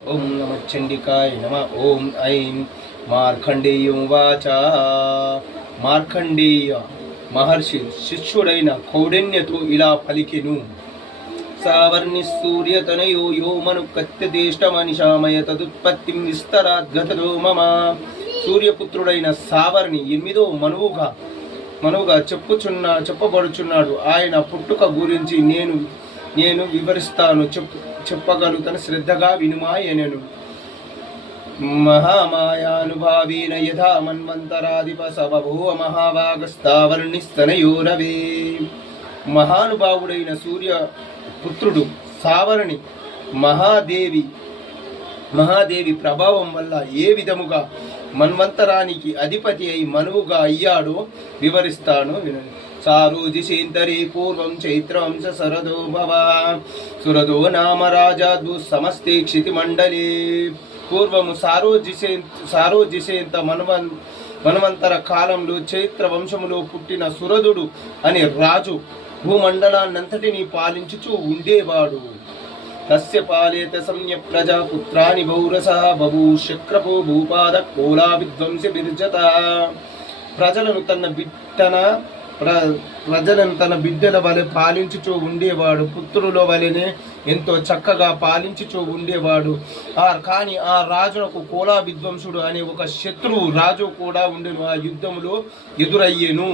ఓం నమ చండికాయ నమ. ఓం ఐం మార్కండేయం వాచ. మార్కండేయ మహర్షి శిష్యుడైన కౌండిన్యతో ఇలా పలికెను. సావర్ణి సూర్యతనయో యో మను కత్యదేష్టమనిషామయ తదుత్పత్తిం విస్తరాద్గతదో మమ. సూర్యపుత్రుడైన సావర్ణి 8వ మనువుగా చెప్పబడుచున్నాడు. ఆయన పుట్టుక గురించి నేను వివరిస్తాను, చెప్పగలుగుతాను, శ్రద్ధగా వినుమాయనను. మహామాయానుభావేన యథా మన్వంతరాధిప సబభూవ మహాభాగస్తావర్ణిస్తనయోరవే. మహానుభావుడైన సూర్య పుత్రుడు సావర్ణి మహాదేవి ప్రభావం వల్ల ఏ విధముగా మన్వంతరానికి అధిపతి అయి మనువుగా అయ్యాడో వివరిస్తాను వినండి. సారోజిషేంతరే పూర్వం చైత్రవంశ శరదో భవ సురదో నామ రాజాద్భు సమస్తే క్షితిమండలే. పూర్వము సారోజిషేంత మన్వంతర కాలంలో చైత్ర వంశములో పుట్టిన సురదుడు అనే రాజు భూమండలాన్నంతటినీ పాలించుచూ ఉండేవాడు. తస్య పాలేత సంయ ప్రజా పుత్రాని బౌరసః బభూ శక్రపో భూపాద కోలా విధ్వంసి బిర్జత. ప్రజలను తన బిడ్డల వలె పాలించుచూ ఉండేవాడు. పుత్రుల వలెనే ఎంతో చక్కగా పాలించుచూ ఉండేవాడు. కానీ ఆ రాజునకు కోలా విధ్వంసుడు అనే ఒక శత్రువు రాజు కూడా ఉండెను. ఆ యుద్ధములో ఎదురయ్యేను.